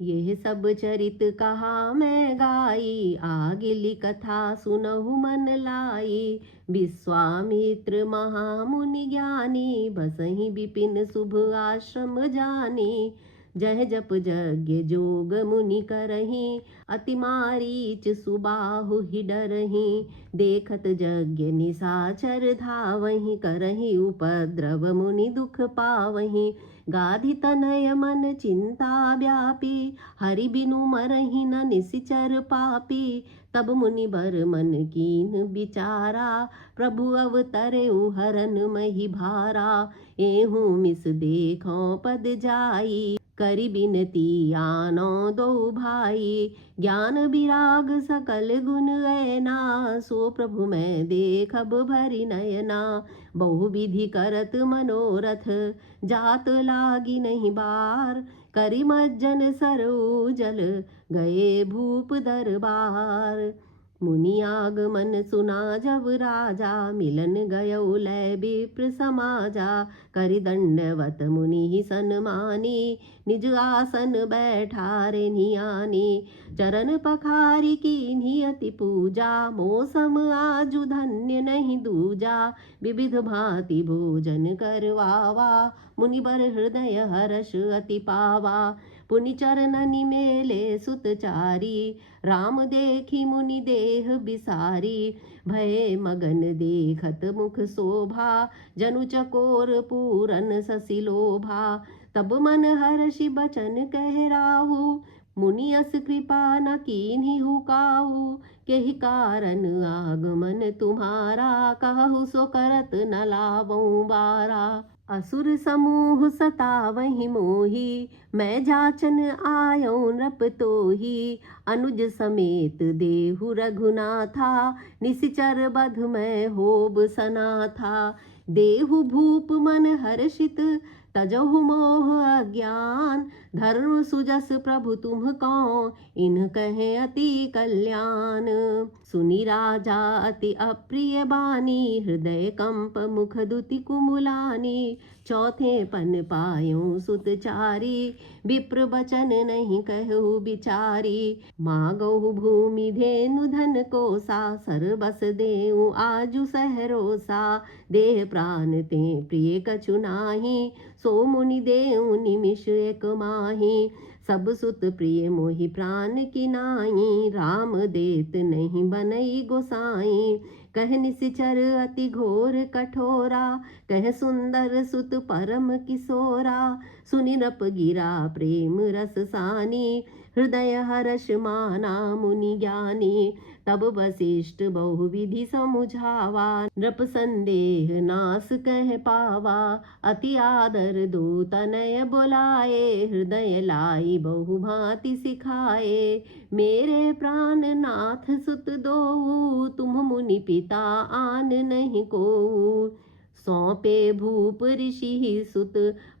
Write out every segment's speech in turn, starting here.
यह सब चरित कहा मैं गाई, आगिली कथा सुनहु मन लाई। विश्वामित्र महामुनि ज्ञानी, बसहि विपिन शुभ आश्रम जानी। जह जप यज्ञ जोग मुनि करही, अति मारीच सुबाहु ही डरही। देखत यज्ञ निशाचर धावहि, करही उपद्रव मुनि दुख पावहि। गाधि तनय मन चिंता व्यापी, हरि बिनु मरहि न निशिचर पापी। तब मुनि बर मन कीन विचारा, प्रभु अवतरे हरन मही भारा। एहू मिस देखो पद जाई, करि बिनती आनो दो भाई। ज्ञान विराग सकल गुण ऐना, सो प्रभु मैं देखब भरि नयना। बहु विधि करत मनोरथ, जात लागी नहीं बार। करि मज्जन सरोजल, गए भूप दरबार। मुनि आगमन सुना जब राजा, मिलन गयो लय विप्र समाजा। करि दंडवत मुनि सन्मानी, निज आसन बैठारे नियानी। चरण पखारी कीन्ही अति पूजा, मौसम आजु धन्य नहीं दूजा। विविध भांति भोजन करवावा, मुनि बर हृदय हर्ष अति पावा। पुनि चरणनि मेले सुतचारी, राम देखी मुनि देह बिसारी। भय मगन देखत मुख शोभा, जनु चकोर पूरन शशि लोभा। तब मन हर्षि बचन कह राहु, मुनि अस कृपा न कीन्ही काहू। केहि कारण आगमन तुम्हारा, कहु सो करत न लावऊं बारा। असुर समूह सतावहि मोहि, मैं जाचन आयो नृप तोहि। अनुज समेत देहु रघुनाथा, निशिचर बध मैं होब सनाथा। देहु भूप मन हर्षित, तजहु मोह अज्ञान। धर्म सुजस प्रभु तुम कौ, इन कहे अति कल्याण। सुनि राजा अति अप्रिय बानी, हृदय कंप मुख दुति कुमुलानी। चौथे पन पायो सुतचारी, विप्र बचन नहीं कहु बिचारी। मागहु भूमि धेनु धन कोसा, सरबस देऊ आजु सहरोसा। देह प्राण ते प्रिय कछु नाही, सो मुनि देऊ निमिष एक माही। सब सुत प्रिय मोहि प्राण की नाई, राम देत नहीं बनई गोसाई। कह निशिचर अति घोर कठोरा, कह सुंदर सुत परम किशोरा। सुनि नृप गिरा प्रेम रस सानी, हृदय हर्ष माना मुनि ज्ञानी। तब वशिष्ठ बहुविधि समुझावा, नृप संदेह नाश कह पावा। अति आदर दो तनय बुलाए, हृदय लाई बहु भांति सिखाए। मेरे प्राण नाथ सुत दो, तुम मुनि पिता आन नहीं को। सौंपे भूप ऋषि सुत,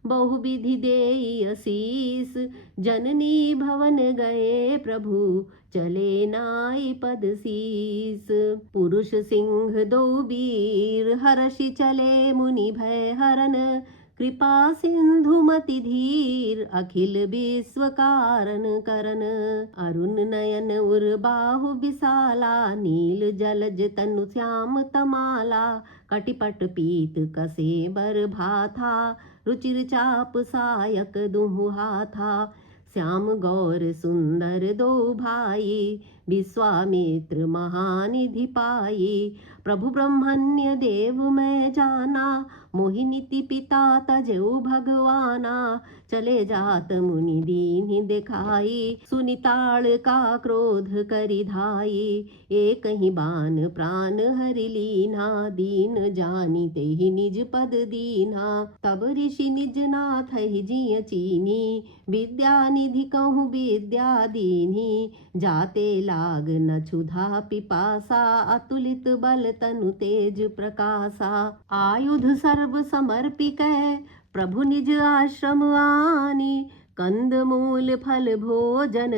बहुविधि देई असीस। जननी भवन गए प्रभु, चले नाई पद शीस। पुरुष सिंह दो वीर, हर्षि चले मुनि भय हरन। कृपा सिंधु मति धीर, अखिल विश्व कारण करन। अरुण नयन उर बाहु विशाला, नील जलज तनु श्याम तमाला। कटिपट पीत कसे बर भाथा, रुचिर चाप सायक दुहु हाथा। श्याम गौर सुंदर दो भाई, विश्वामित्र महानिधि पाई। प्रभु ब्रह्मण्य देव मैं जाना, मोहिनीति पिता तजेऊ भगवाना। चले जात मुनि दीन दिखाई, सुनिताड़ का क्रोध करि धाई। एक ही बान प्राण हरि लीना, दीन जानी तेहि निज पद दीना। तब ऋषि निज नाथ ही जिय चीनी, विद्या निधि कहूँ विद्या दीनी। जाते लाग न क्षुधा पिपासा, अतुलित बल तनु तेज प्रकाशा। आयुध सर्व समर्पिक प्रभु निज आश्रम आनी। कंद मूल फल भोजन,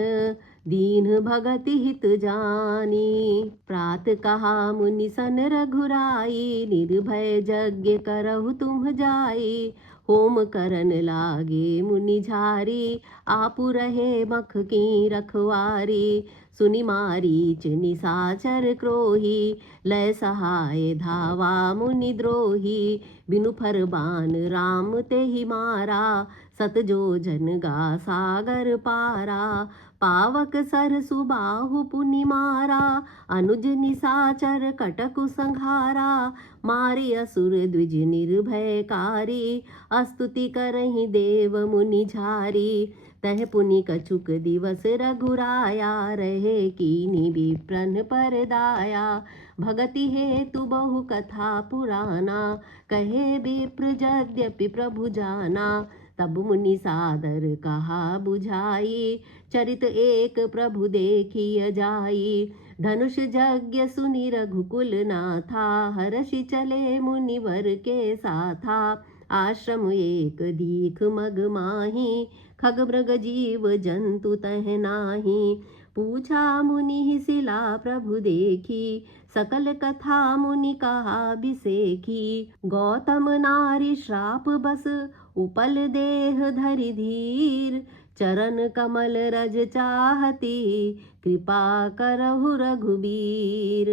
दीन भगति हित जानी। प्रात कहा मुनि सन रघुराई, निर्भय यज्ञ करहु तुम जाई। होम करन लागे मुनि झारी, आपु रहे मख की रखवारी। सुनि मारीच निशाचर क्रोही, लय सहाय धावा मुनि द्रोही। बिनु फरमान राम तेहि मारा, सत जो जन गा सागर पारा। पावक सर सुबाहु पुनि मारा, अनुज निशाचर कटकु संघारा। मारी असुर द्विज निर्भयकारी, स्तुति करहि देव मुनि झारी। तह पुनि कछुक दिवस रघुराया, रहे कीनि विप्रन पर दाया। भगति हेतु बहु कथा पुराना, कहे विप्र यद्यपि प्रभु जाना। तब मुनि सादर कहा बुझाई, चरित एक प्रभु देखिय जाई। धनुष यज्ञ सुनि रघुकुल नाथा, हर्षि चले मुनिवर के साथा। आश्रम एक दीख मग माही, खग मृग जीव जंतु तह नाही। पूछा मुनि सिला प्रभु देखी, सकल कथा मुनि कहा बिसेखी। गौतम नारी श्राप बस उपल देह धरि धीर, चरण कमल रज चाहती, कृपा करहु रघुबीर।